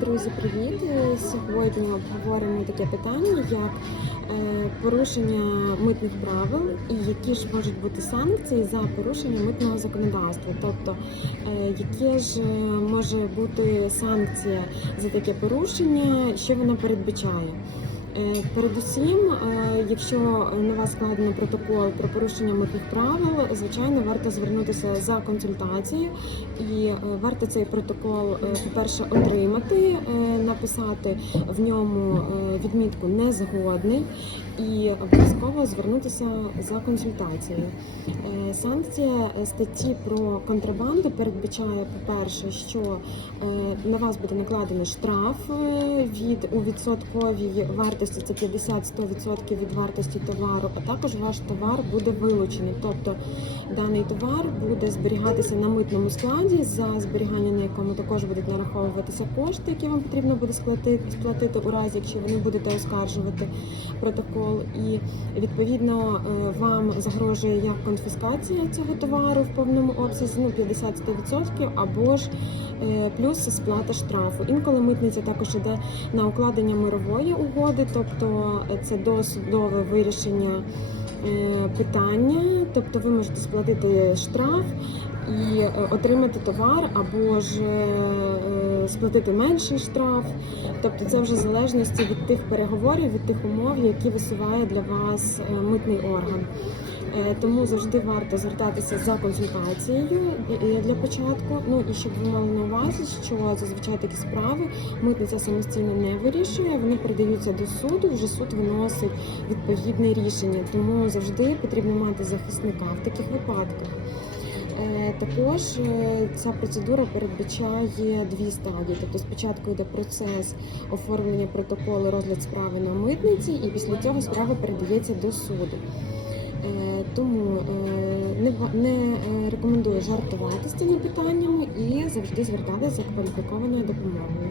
Друзі, привіт! Сьогодні обговоримо таке питання, як е, порушення митних правил і які ж можуть бути санкції за порушення митного законодавства. Тобто, які ж е, може бути санкція за таке порушення, що вона передбачає? Е, Передусім, е, якщо на вас складено протокол про порушення митних правил, звичайно, варто звернутися за консультацією. І е, варто цей протокол, по-перше, отримати, написати. В ньому відмітку незгодний і обов'язково звернутися за консультацією. Санкція статті про контрабанду передбачає, по-перше, що на вас буде накладено штраф від у відсотковій вартості це 50-100% від вартості товару, а також ваш товар буде вилучений. Тобто даний товар буде зберігатися на митному складі, за зберігання на якому також будуть нараховуватися кошти, які вам потрібно буде сплатити, сплатити у разі, якщо ви не будете оскаржувати протокол. І відповідно е, вам загрожує як конфіскація цього товару в повному обсязі, ну 50-100%, або ж е, плюс сплата штрафу. Інколи митниця також іде на укладення мирової угоди, тобто е, це досудове вирішення е, питання, тобто ви можете сплатити штраф і е, отримати товар, або ж сплатити менший штраф. Тобто це вже в залежності від тих переговорів, від тих умов, які висуває для вас е, митний орган. Е, Тому завжди варто звертатися за консультацією для початку. Ну і щоб ви мали на увазі, що зазвичай такі справи митниця самостійно не вирішує, вони передаються до суду. Вже суд виносить відповідне рішення. Тому завжди потрібно мати захисника в таких випадках. Е, Також е, ця процедура передбачає дві стадії. Тобто спочатку йде процес оформлення протоколу, розгляд справи на митниці, і після цього справа передається до суду. Е, Тому не, рекомендую жартувати з цими питаннями і завжди звертатися за кваліфікованою допомогою.